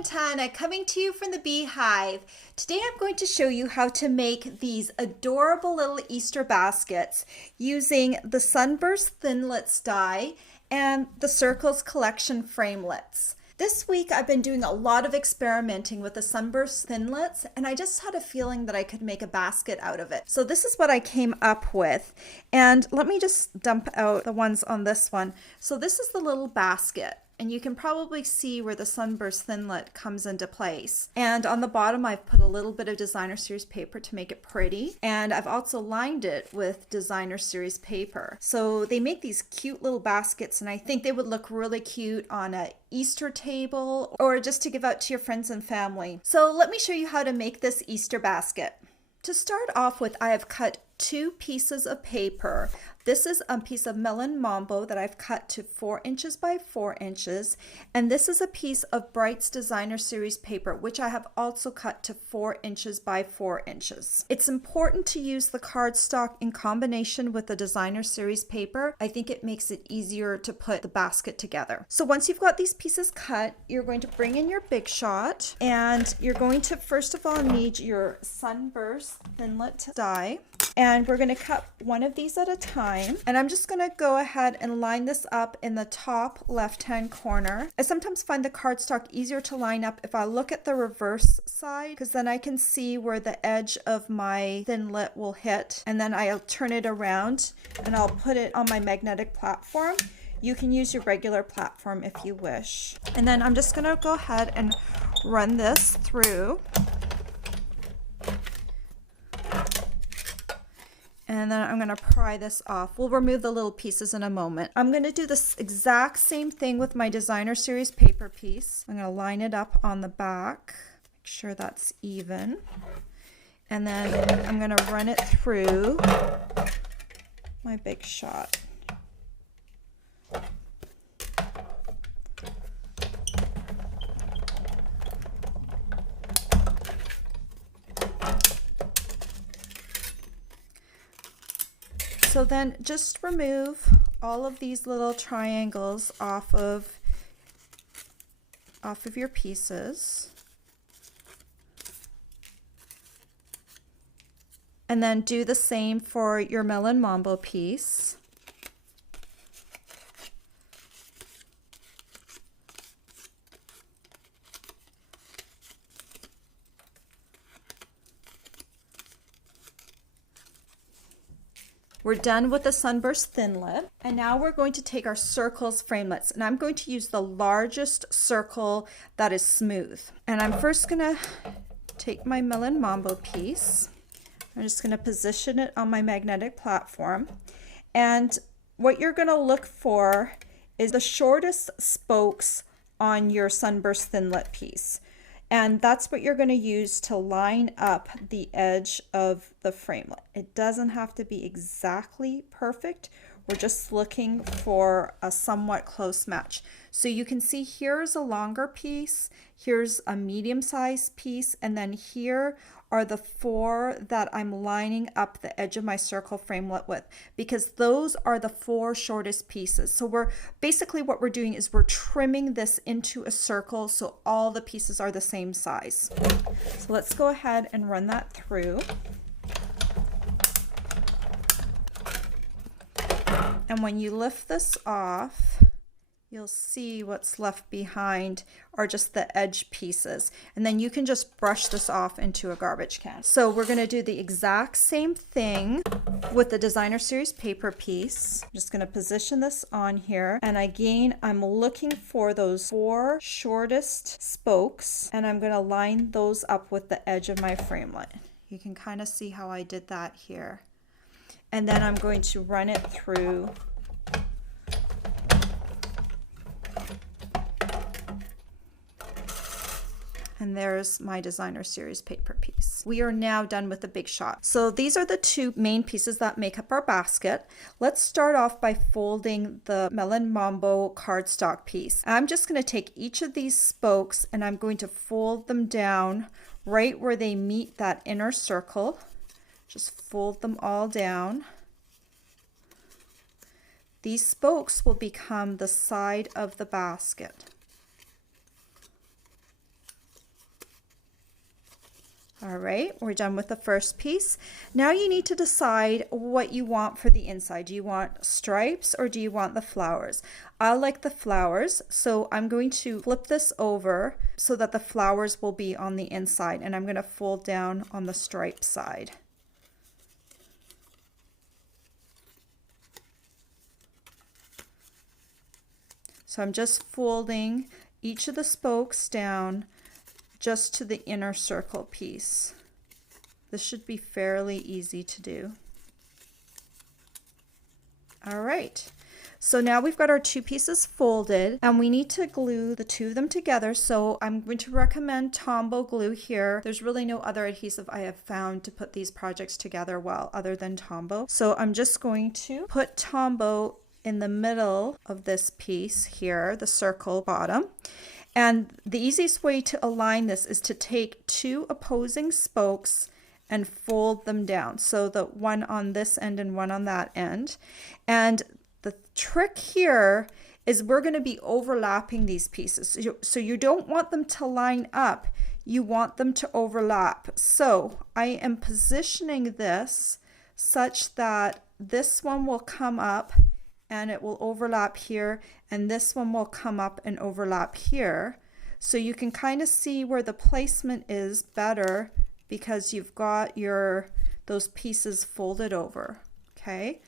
Quintana, coming to you from the Beehive. Today I'm going to show you how to make these adorable little Easter baskets using the Sunburst Thinlits die and the Circles Collection Framelits. This week I've been doing a lot of experimenting with the Sunburst Thinlits, and I just had a feeling that I could make a basket out of it. So this is what I came up with, and let me just dump out the ones on this one. So this is the little basket, and you can probably see where the Sunburst Thinlit comes into place. And on the bottom I've put a little bit of designer series paper to make it pretty, and I've also lined it with designer series paper. So they make these cute little baskets, and I think they would look really cute on a Easter table or just to give out to your friends and family. So let me show you how to make this Easter basket. To start off with, I have cut 2 pieces of paper. This is a piece of melon mambo that I've cut to 4 inches by 4 inches, and this is a piece of Bright's designer series paper, which I have also cut to 4 inches by 4 inches. It's important to use the cardstock in combination with the designer series paper. I think it makes it easier to put the basket together. So once you've got these pieces cut, you're going to bring in your Big Shot, and you're going to first of all need your Sunburst Thinlit die. And we're going to cut one of these at a time. And I'm just going to go ahead and line this up in the top left-hand corner. I sometimes find the cardstock easier to line up if I look at the reverse side, because then I can see where the edge of my Thinlit will hit. And then I'll turn it around and I'll put it on my magnetic platform. You can use your regular platform if you wish. And then I'm just going to go ahead and run this through. And then I'm going to pry this off. We'll remove the little pieces in a moment. I'm going to do this exact same thing with my designer series paper piece. I'm going to line it up on the back, make sure that's even. And then I'm going to run it through my Big Shot. So then just remove all of these little triangles off of your pieces. And then do the same for your melon mambo piece. We're done with the Sunburst Thinlit, and now we're going to take our circles framelits, and I'm going to use the largest circle that is smooth. And I'm first going to take my melon mambo piece. I'm just going to position it on my magnetic platform, and what you're going to look for is the shortest spokes on your Sunburst Thinlit piece. And that's what you're going to use to line up the edge of the framelit. It doesn't have to be exactly perfect. We're just looking for a somewhat close match. So you can see here's a longer piece, here's a medium-sized piece, and then here are the 4 that I'm lining up the edge of my circle framelit with, because those are the 4 shortest pieces. So we're basically, what we're doing is we're trimming this into a circle so all the pieces are the same size. So let's go ahead and run that through. And when you lift this off, you'll see what's left behind are just the edge pieces. And then you can just brush this off into a garbage can. So we're going to do the exact same thing with the designer series paper piece. I'm just going to position this on here. And again, I'm looking for those 4 shortest spokes, and I'm going to line those up with the edge of my framelit. You can kind of see how I did that here. And then I'm going to run it through and there's my designer series paper piece. We are now done with the Big Shot. So these are the 2 main pieces that make up our basket. Let's start off by folding the melon mambo cardstock piece. I'm just going to take each of these spokes and I'm going to fold them down right where they meet that inner circle. Just fold them all down. These spokes will become the side of the basket. All right, we're done with the first piece. Now you need to decide what you want for the inside. Do you want stripes or do you want the flowers? I like the flowers, so I'm going to flip this over so that the flowers will be on the inside, and I'm going to fold down on the stripe side. So I'm just folding each of the spokes down just to the inner circle piece. This should be fairly easy to do. All right, so now we've got our two pieces folded and we need to glue the two of them together. So I'm going to recommend Tombow glue here. There's really no other adhesive I have found to put these projects together well other than Tombow. So I'm just going to put Tombow in the middle of this piece here, the circle bottom. And the easiest way to align this is to take two opposing spokes and fold them down. So the one on this end and one on that end. And the trick here is we're going to be overlapping these pieces. So you don't want them to line up. You want them to overlap. So I am positioning this such that this one will come up and it will overlap here, and this one will come up and overlap here. So you can kind of see where the placement is better because you've got those pieces folded over, okay?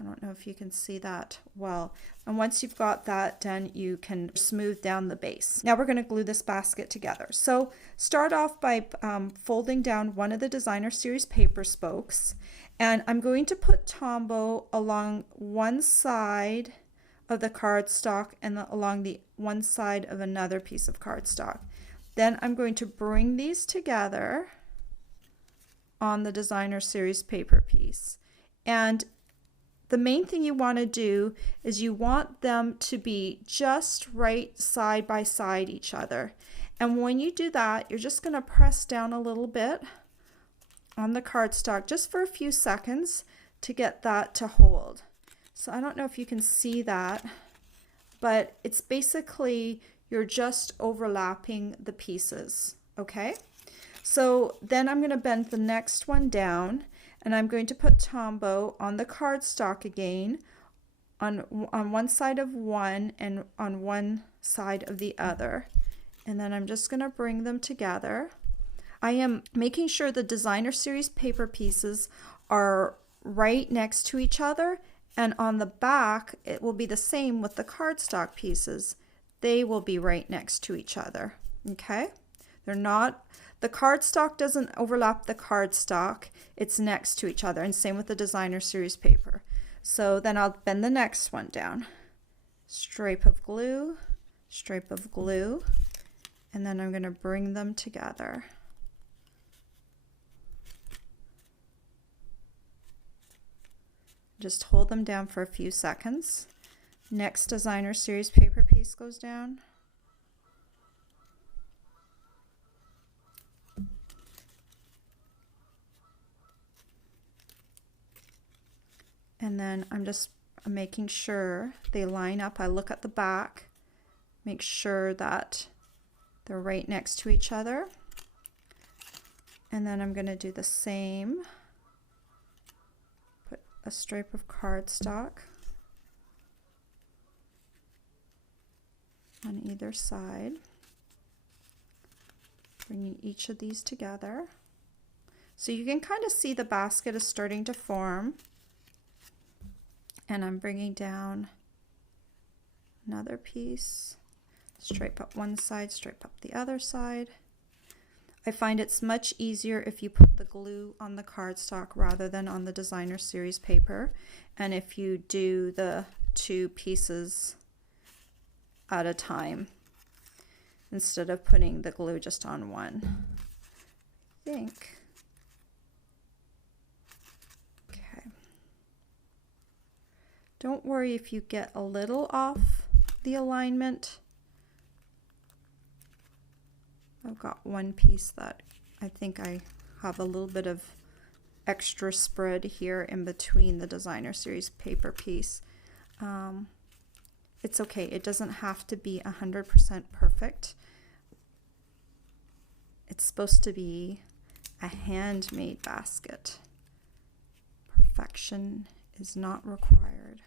I don't know if you can see that well. And once you've got that done, you can smooth down the base. Now we're going to glue this basket together. So start off by folding down one of the Designer Series paper spokes, and I'm going to put Tombow along one side of the cardstock and along the one side of another piece of cardstock. Then I'm going to bring these together on the Designer Series paper piece. And the main thing you want to do is you want them to be just right side by side each other. And when you do that, you're just going to press down a little bit on the cardstock just for a few seconds to get that to hold. So I don't know if you can see that, but it's basically you're just overlapping the pieces, okay? So then I'm going to bend the next one down, and I'm going to put Tombow on the cardstock again on one side of one and on one side of the other. And then I'm just going to bring them together. I am making sure the Designer Series paper pieces are right next to each other, and on the back it will be the same with the cardstock pieces. They will be right next to each other, okay? They're not, the cardstock doesn't overlap the cardstock, it's next to each other, and same with the Designer Series paper. So then I'll bend the next one down. Stripe of glue, and then I'm going to bring them together. Just hold them down for a few seconds. Next Designer Series paper piece goes down. And then I'm just making sure they line up. I look at the back, make sure that they're right next to each other. And then I'm going to do the same. Put a stripe of cardstock on either side. Bringing each of these together. So you can kind of see the basket is starting to form. And I'm bringing down another piece, stripe up one side, stripe up the other side. I find it's much easier if you put the glue on the cardstock rather than on the Designer Series paper, and if you do the two pieces at a time instead of putting the glue just on one. I think. Don't worry if you get a little off the alignment. I've got one piece that I think I have a little bit of extra spread here in between the Designer Series paper piece. It's okay, it doesn't have to be 100% perfect. It's supposed to be a handmade basket. Perfection is not required.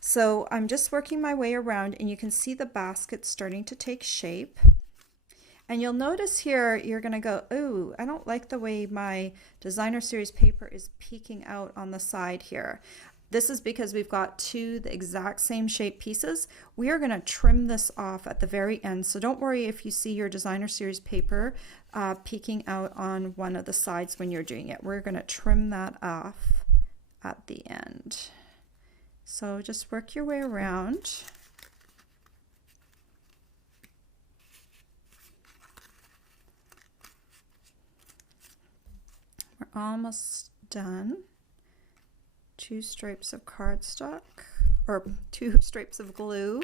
So I'm just working my way around, and you can see the basket starting to take shape. And you'll notice here, you're going to go, ooh, I don't like the way my designer series paper is peeking out on the side here. This is because we've got two the exact same shape pieces. We are going to trim this off at the very end. So don't worry if you see your designer series paper peeking out on one of the sides when you're doing it. We're going to trim that off at the end. So just work your way around. We're almost done. 2 stripes of cardstock, or 2 stripes of glue.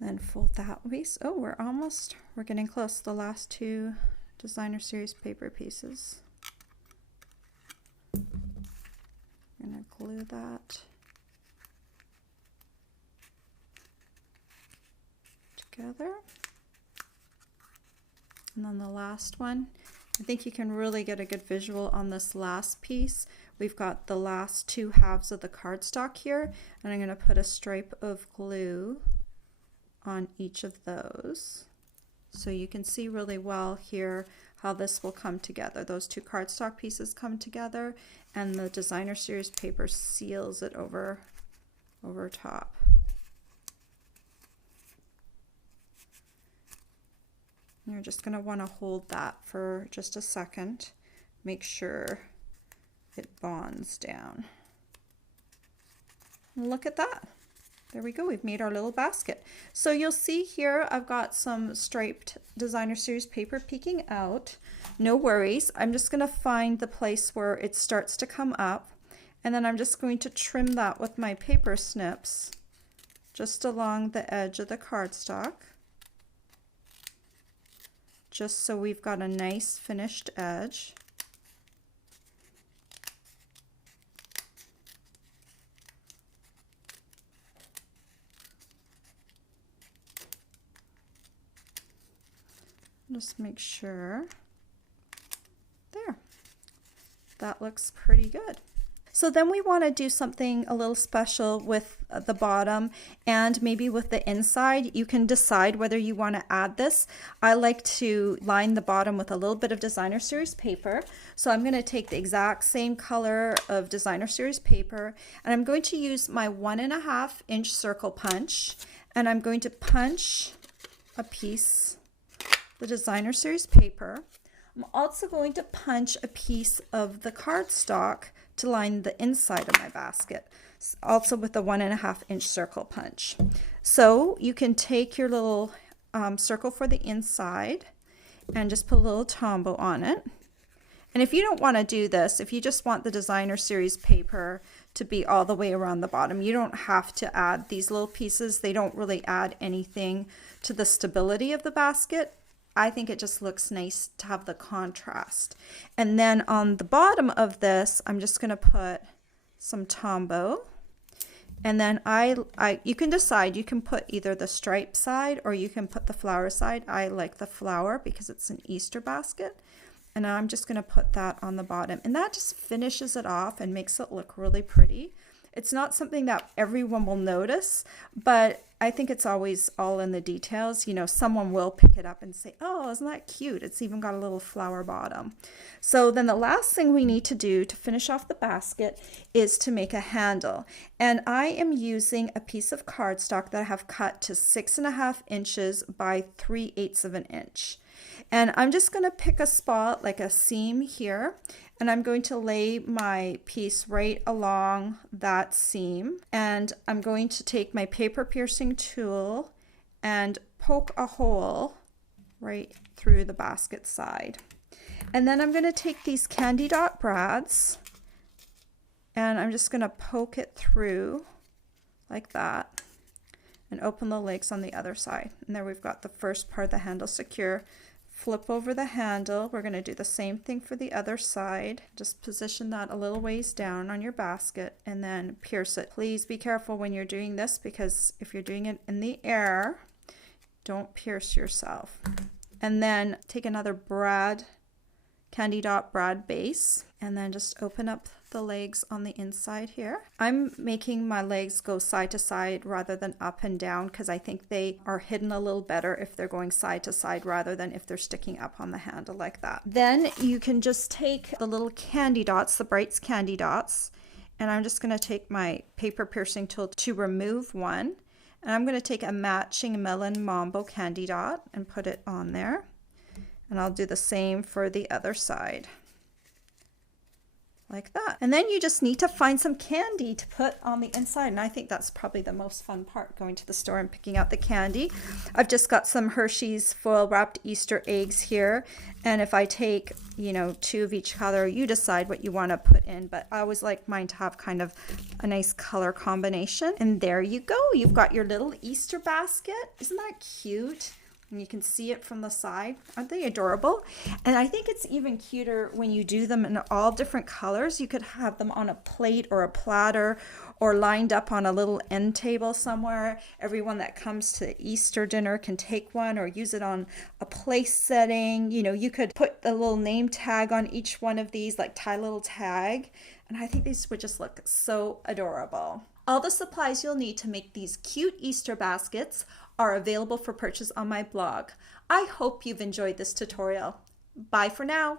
Then fold that waist. Oh, we're getting close. The last 2 designer series paper pieces. I'm gonna glue that together. And then the last one, I think you can really get a good visual on this last piece. We've got the last 2 halves of the cardstock here, and I'm going to put a stripe of glue on each of those. So you can see really well here how this will come together. Those 2 cardstock pieces come together, and the designer series paper seals it over top. You're just going to want to hold that for just a second. Make sure it bonds down. And look at that. There we go. We've made our little basket. So you'll see here I've got some striped designer series paper peeking out. No worries. I'm just going to find the place where it starts to come up. And then I'm just going to trim that with my paper snips just along the edge of the cardstock, just so we've got a nice finished edge. Just make sure. There. That looks pretty good. So then we want to do something a little special with the bottom and maybe with the inside. You can decide whether you want to add this. I like to line the bottom with a little bit of designer series paper. So I'm going to take the exact same color of designer series paper, and I'm going to use my 1.5 inch circle punch, and I'm going to punch a piece of the designer series paper. I'm also going to punch a piece of the cardstock to line the inside of my basket, also with the 1.5 inch circle punch. So you can take your little circle for the inside and just put a little tombow on it. And if you don't want to do this, if you just want the designer series paper to be all the way around the bottom, you don't have to add these little pieces. They don't really add anything to the stability of the basket. I think it just looks nice to have the contrast. And then on the bottom of this, I'm just going to put some tombow. And then you can decide, you can put either the stripe side or you can put the flower side. I like the flower because it's an Easter basket. And I'm just going to put that on the bottom. And that just finishes it off and makes it look really pretty. It's not something that everyone will notice, but I think it's always all in the details. You know, someone will pick it up and say, oh, isn't that cute? It's even got a little flower bottom. So then the last thing we need to do to finish off the basket is to make a handle. And I am using a piece of cardstock that I have cut to 6.5 inches by 3/8 of an inch. And I'm just going to pick a spot like a seam here, and I'm going to lay my piece right along that seam, and I'm going to take my paper piercing tool and poke a hole right through the basket side. And then I'm going to take these candy dot brads and I'm just going to poke it through like that and open the legs on the other side. And there we've got the first part of the handle secure. flip over the handle. We're going to do the same thing for the other side. Just position that a little ways down on your basket and then pierce it. Please be careful when you're doing this, because if you're doing it in the air, don't pierce yourself. And then take another candy dot brad base, and then just open up the legs on the inside here. I'm making my legs go side to side rather than up and down, because I think they are hidden a little better if they're going side to side rather than if they're sticking up on the handle like that. Then you can just take the little candy dots, the Brights candy dots, and I'm just going to take my paper piercing tool to remove one, and I'm going to take a matching Melon Mambo candy dot and put it on there. And I'll do the same for the other side, like that. And then you just need to find some candy to put on the inside. And I think that's probably the most fun part, going to the store and picking out the candy. I've just got some Hershey's foil wrapped Easter eggs here. And if I take, 2 of each color, you decide what you want to put in. But I always like mine to have kind of a nice color combination. And there you go. You've got your little Easter basket. Isn't that cute? And you can see it from the side. Aren't they adorable? And I think it's even cuter when you do them in all different colors. You could have them on a plate or a platter, or lined up on a little end table somewhere. Everyone that comes to Easter dinner can take one, or use it on a place setting. You could put a little name tag on each one of these, like tie a little tag. And I think these would just look so adorable. All the supplies you'll need to make these cute Easter baskets are available for purchase on my blog. I hope you've enjoyed this tutorial. Bye for now.